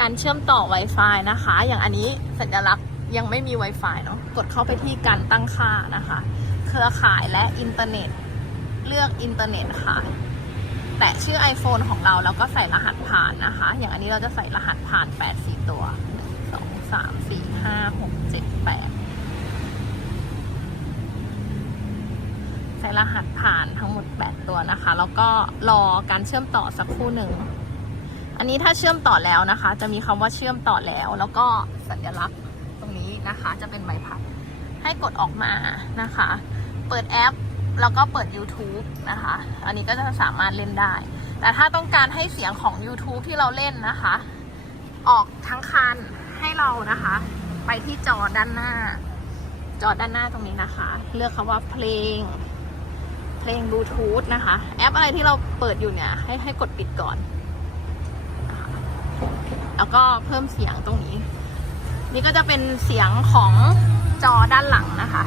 การเชื่อมต่อ Wi-Fi นะคะ อย่างอันนี้สัญลักษณ์ยังไม่มี Wi-Fi เนาะกดเข้าไปที่การตั้งค่านะคะ เครือข่ายและอินเทอร์เน็ต เลือกอินเทอร์เน็ตค่ะ แตะชื่อ iPhone ของเราแล้วก็ใส่รหัสผ่านนะคะ อย่างอันนี้เราจะใส่รหัสผ่าน 8 4 ตัว 1 2 3 4 5 6 7 8 ใส่รหัสผ่านทั้งหมด 8 ตัวนะคะ แล้วก็รอการเชื่อมต่อสักครู่หนึ่ง นนี้ถ้าเชื่อมต่อแล้วนะคะ จะมีคำว่าเชื่อมต่อแล้ว แล้วก็สัญลักษณ์ตรงนี้นะคะ จะเป็นใบพัดให้กดออกมานะคะ เปิดแอปแล้วก็เปิด YouTube นะคะ อันนี้ก็จะสามารถเล่นได้ แต่ถ้าต้องการให้เสียงของ YouTube ที่เราเล่นนะคะ ออกทั้งคันให้เรานะคะ ไปที่จอด้านหน้า จอด้านหน้าตรงนี้นะคะ เลือกคำว่าเพลง เพลงบลูทูธนะคะ แอปอะไรที่เราเปิดอยู่เนี่ย ให้ให้กดปิดก่อน แล้วก็เพิ่มเสียงตรงนี้ นี่ก็จะเป็นเสียงของจอด้านหลังนะคะ